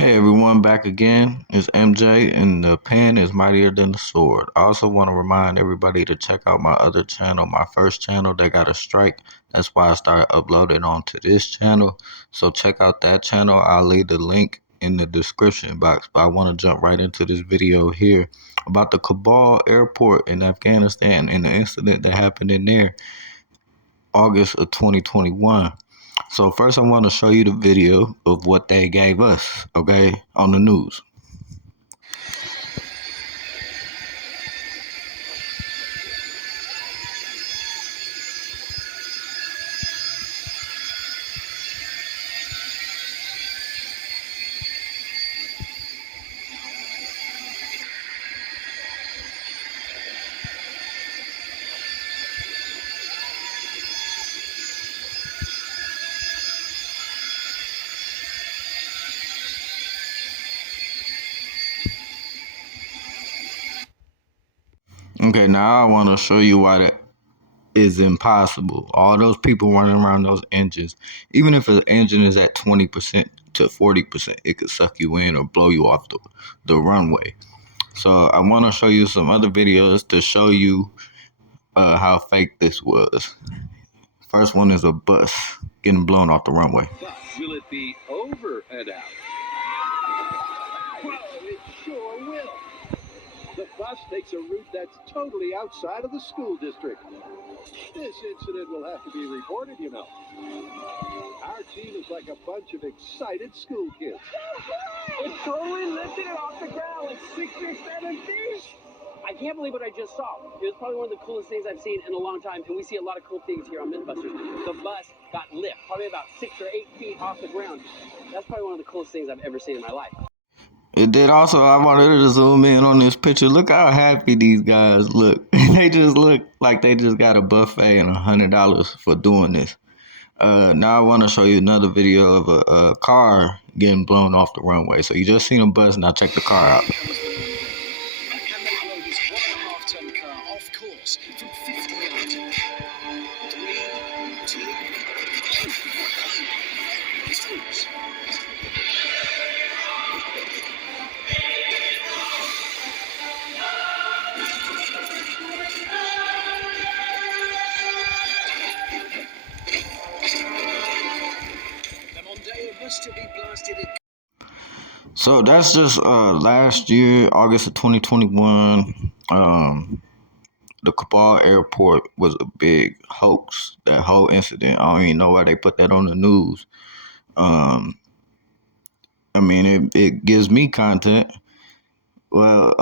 Hey everyone, back again. It's MJ, and the pen is mightier than the sword. I also want to remind everybody to check out my other channel, my first channel that got a strike. That's why I started uploading onto this channel. So check out that channel. I'll leave the link in the description box. But I want to jump right into this video here about the Kabul airport in Afghanistan and the incident that happened in there August of 2021. So first I want to show you the video of what they gave us, okay, on the news. Okay, now I want to show you why that is impossible. All those people running around those engines, even if an engine is at 20% to 40%, it could suck you in or blow you off the runway. So I want to show you some other videos to show you how fake this was. First one is a bus getting blown off the runway. But will it be over and out? Well, it sure will. The bus takes a route that's totally outside of the school district. This incident will have to be reported, you know. Our team is like a bunch of excited school kids. It totally lifted it off the ground like 6 or 7 feet. I can't believe what I just saw. It was probably one of the coolest things I've seen in a long time, and we see a lot of cool things here on Mythbusters. The bus got lift, probably about 6 or 8 feet off the ground. That's probably one of the coolest things I've ever seen in my life. It did also, I wanted to zoom in on this picture. Look how happy these guys look. They just look like they just got a buffet and $100 for doing this. Now I want to show you another video of a car getting blown off the runway. So you just seen a bus, now check the car out. So that's just last year, August of 2021. The Kabul airport was a big hoax. That whole incident, I don't even know why they put that on the news. I mean, it gives me content. Well,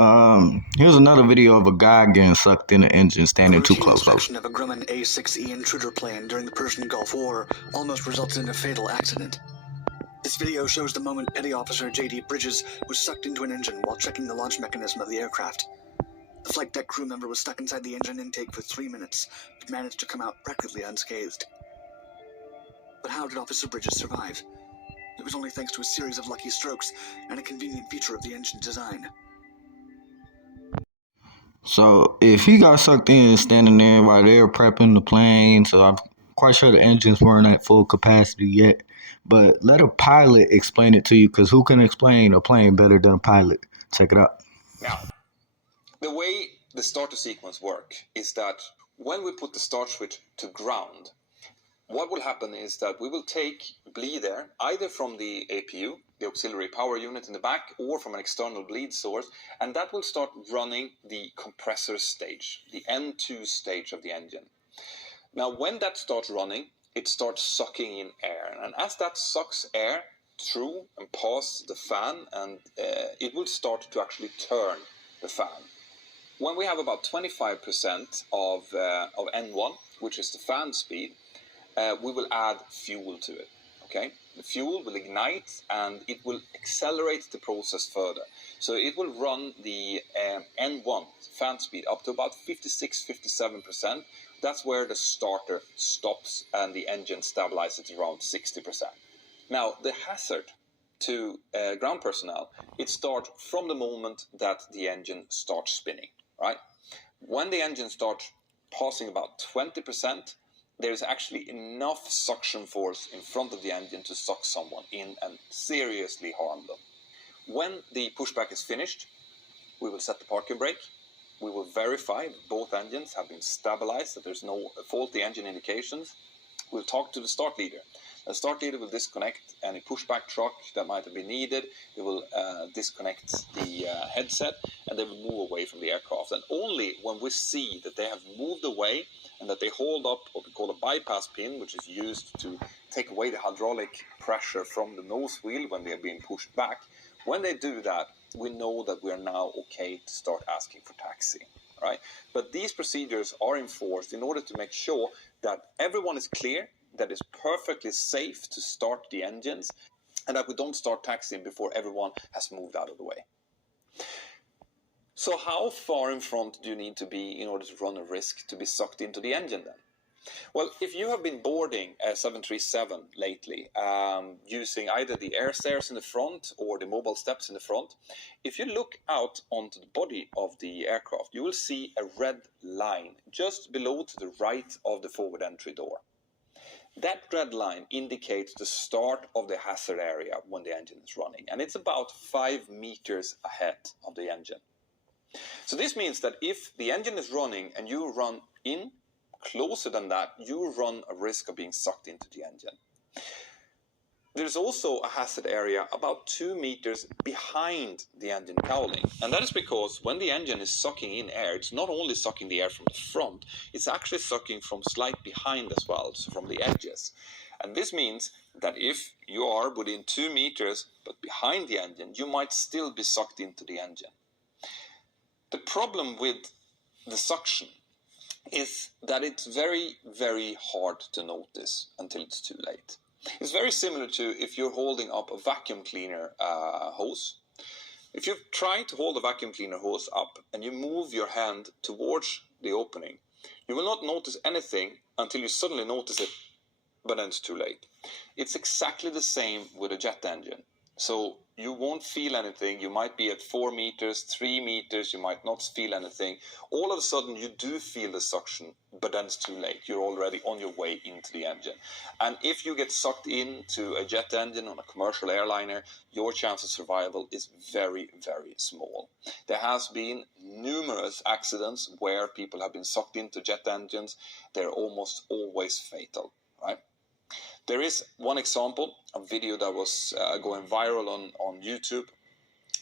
here's another video of a guy getting sucked in the engine standing too close. The inspection of a Grumman A-6E intruder plane during the Persian Gulf War almost resulted in a fatal accident. This video shows the moment Petty Officer J.D. Bridges was sucked into an engine while checking the launch mechanism of the aircraft. The flight deck crew member was stuck inside the engine intake for 3 minutes, but managed to come out practically unscathed. But how did Officer Bridges survive? It was only thanks to a series of lucky strokes and a convenient feature of the engine design. So if he got sucked in standing there while they were prepping the plane, so I'm quite sure the engines weren't at full capacity yet. But let a pilot explain it to you, because who can explain a plane better than a pilot? Check it out. Now, the way the starter sequence works is that when we put the start switch to ground, what will happen is that we will take bleed air either from the APU, the auxiliary power unit in the back, or from an external bleed source, and that will start running the compressor stage, the N2 stage of the engine. Now, when that starts running, it starts sucking in air, and as that sucks air through and past the fan, and it will start to actually turn the fan. When we have about 25% of N1, which is the fan speed, we will add fuel to it. Okay, the fuel will ignite and it will accelerate the process further. So it will run the N1 fan speed up to about 56-57%. That's where the starter stops and the engine stabilizes around 60%. Now, the hazard to ground personnel, it starts from the moment that the engine starts spinning, right? When the engine starts passing about 20%, there's actually enough suction force in front of the engine to suck someone in and seriously harm them. When the pushback is finished, we will set the parking brake. We will verify that both engines have been stabilized, that there's no faulty engine indications. We'll talk to the start leader. The start leader will disconnect any pushback truck that might have been needed. They will disconnect the headset, and they will move away from the aircraft. And only when we see that they have moved away and that they hold up what we call a bypass pin, which is used to take away the hydraulic pressure from the nose wheel when they are being pushed back, when they do that, we know that we are now okay to start asking for taxi, right? But these procedures are enforced in order to make sure that everyone is clear, that it's perfectly safe to start the engines, and that we don't start taxiing before everyone has moved out of the way. So how far in front do you need to be in order to run a risk to be sucked into the engine then? Well, if you have been boarding a 737 lately, using either the air stairs in the front or the mobile steps in the front, if you look out onto the body of the aircraft, you will see a red line just below to the right of the forward entry door. That red line indicates the start of the hazard area when the engine is running, and it's about 5 meters ahead of the engine. So this means that if the engine is running and you run in closer than that, you run a risk of being sucked into the engine. There's also a hazard area about 2 meters behind the engine cowling. And that is because when the engine is sucking in air, it's not only sucking the air from the front, it's actually sucking from slight behind as well, so from the edges. And this means that if you are within 2 meters but behind the engine, you might still be sucked into the engine. The problem with the suction is that it's very, very hard to notice until it's too late. It's very similar to if you're holding up a vacuum cleaner hose. If you try to hold a vacuum cleaner hose up and you move your hand towards the opening, you will not notice anything until you suddenly notice it, but then it's too late. It's exactly the same with a jet engine. So you won't feel anything. You might be at 4 meters, 3 meters, you might not feel anything. All of a sudden you do feel the suction, but then it's too late. You're already on your way into the engine. And if you get sucked into a jet engine on a commercial airliner, your chance of survival is very, very small. There has been numerous accidents where people have been sucked into jet engines. They're almost always fatal, right? There is one example, a video that was going viral on YouTube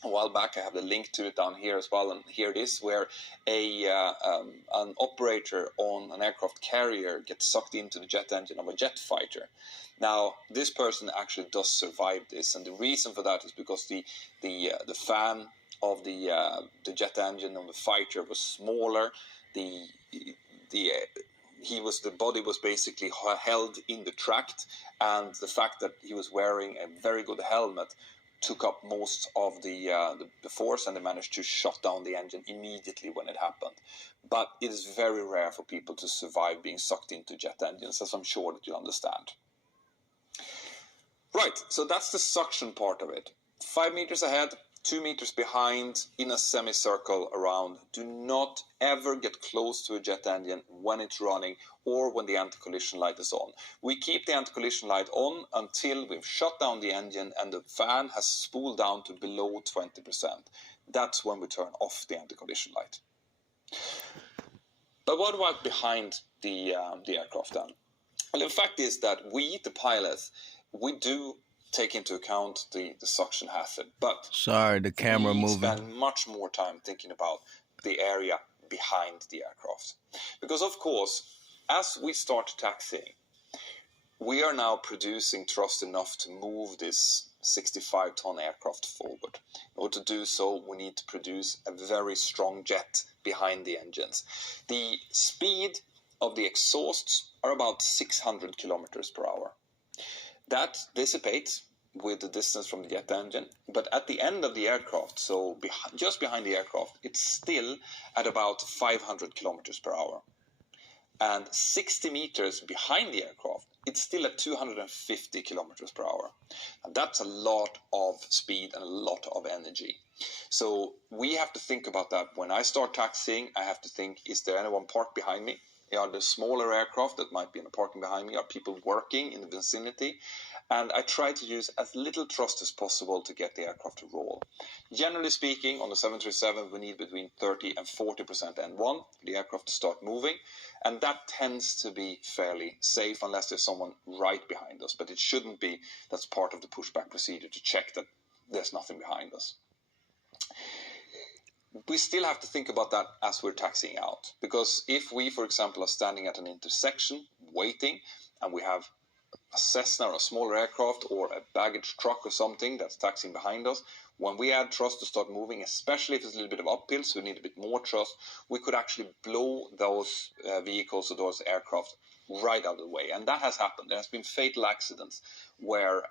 a while back. I have the link to it down here as well, and here it is, where an operator on an aircraft carrier gets sucked into the jet engine of a jet fighter. Now, this person actually does survive this, and the reason for that is because the fan of the jet engine on the fighter was smaller. The body was basically held in the tract, and the fact that he was wearing a very good helmet took up most of the force, and they managed to shut down the engine immediately when it happened. But it is very rare for people to survive being sucked into jet engines, as I'm sure that you understand. Right, so that's the suction part of it. 5 meters ahead, 2 meters behind, in a semicircle around. Do not ever get close to a jet engine when it's running or when the anti-collision light is on. We keep the anti-collision light on until we've shut down the engine and the fan has spooled down to below 20%. That's when we turn off the anti-collision light. But what about behind the aircraft then? Well, the fact is that we, the pilots, we do take into account the suction hazard, but Sorry, the camera we moving. spend much more time thinking about the area behind the aircraft. Because of course, as we start taxiing, we are now producing thrust enough to move this 65-ton aircraft forward. In order to do so, we need to produce a very strong jet behind the engines. The speed of the exhausts are about 600 kilometers per hour. That dissipates with the distance from the jet engine, but at the end of the aircraft, so just behind the aircraft, it's still at about 500 kilometers per hour. And 60 meters behind the aircraft, it's still at 250 kilometers per hour. And that's a lot of speed and a lot of energy. So we have to think about that. When I start taxiing, I have to think, is there anyone parked behind me? Are there smaller aircraft that might be in the parking behind me? Are people working in the vicinity? And I try to use as little thrust as possible to get the aircraft to roll. Generally speaking, on the 737, we need between 30 and 40% N1 for the aircraft to start moving, and that tends to be fairly safe unless there's someone right behind us, but it shouldn't be. That's part of the pushback procedure to check that there's nothing behind us. We still have to think about that as we're taxiing out, because if we, for example, are standing at an intersection waiting and we have a Cessna or a smaller aircraft or a baggage truck or something that's taxiing behind us, when we add thrust to start moving, especially if it's a little bit of uphill, so we need a bit more thrust, we could actually blow those vehicles or those aircraft right out of the way. And that has happened. There has been fatal accidents where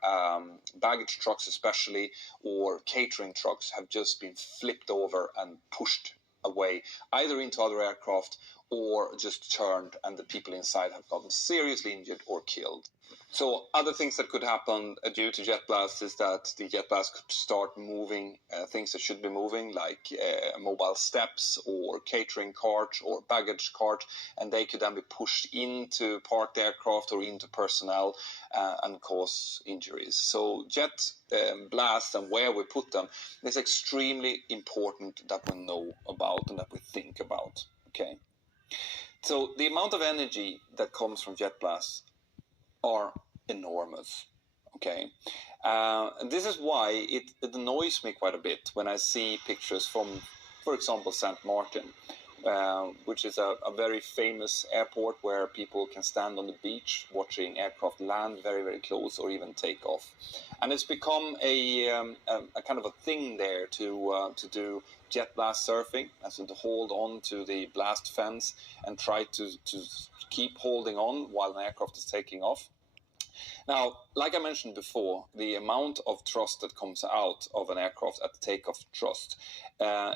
baggage trucks especially, or catering trucks, have just been flipped over and pushed away, either into other aircraft or just turned, and the people inside have gotten seriously injured or killed. So other things that could happen due to jet blast is that the jet blast could start moving things that should be moving, like mobile steps or catering carts or baggage carts, and they could then be pushed into parked aircraft or into personnel and cause injuries. So jet blasts and where we put them is extremely important that we know about and that we think about. Okay. So the amount of energy that comes from jet blasts are enormous. Okay, and this is why it annoys me quite a bit when I see pictures from, for example, St. Martin, which is a very famous airport where people can stand on the beach watching aircraft land very, very close or even take off. And it's become a kind of a thing there to do jet blast surfing, as in to hold on to the blast fence and try to keep holding on while an aircraft is taking off. Now, like I mentioned before, the amount of thrust that comes out of an aircraft at the takeoff thrust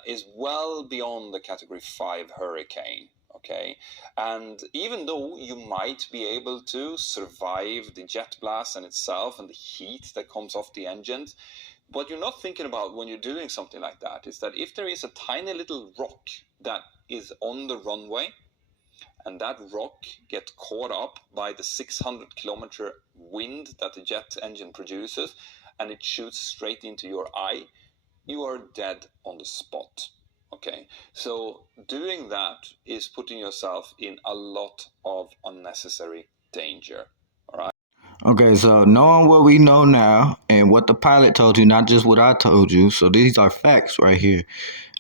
is well beyond the Category 5 hurricane. Okay, and even though you might be able to survive the jet blast in itself and the heat that comes off the engines, what you're not thinking about when you're doing something like that is that if there is a tiny little rock that is on the runway, and that rock gets caught up by the 600-kilometer wind that the jet engine produces, and it shoots straight into your eye, you are dead on the spot. Okay, so doing that is putting yourself in a lot of unnecessary danger. All right. Okay, so knowing what we know now and what the pilot told you, not just what I told you, so these are facts right here.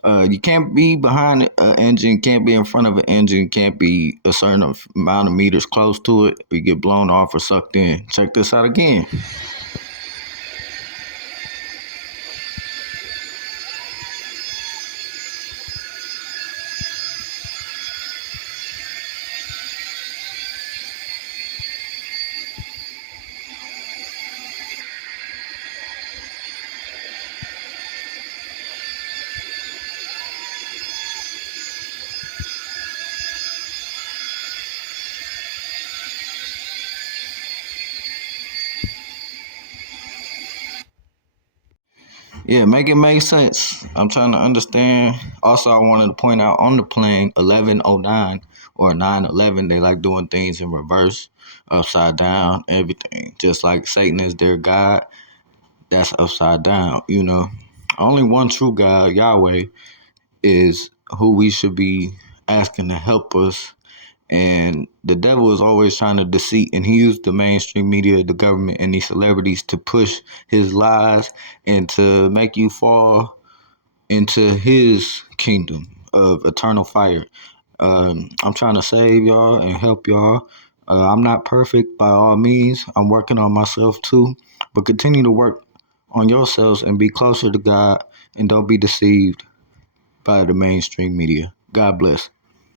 You can't be behind an engine, can't be in front of an engine, can't be a certain amount of meters close to it, or you get blown off or sucked in. Check this out again. Yeah, make it make sense. I'm trying to understand. Also, I wanted to point out on the plane 1109 or 911, they like doing things in reverse, upside down, everything. Just like Satan is their God, that's upside down, you know. Only one true God, Yahweh, is who we should be asking to help us. And the devil is always trying to deceive, and he used the mainstream media, the government, and these celebrities to push his lies and to make you fall into his kingdom of eternal fire. I'm trying to save y'all and help y'all. I'm not perfect by all means. I'm working on myself too, but continue to work on yourselves and be closer to God, and don't be deceived by the mainstream media. God bless.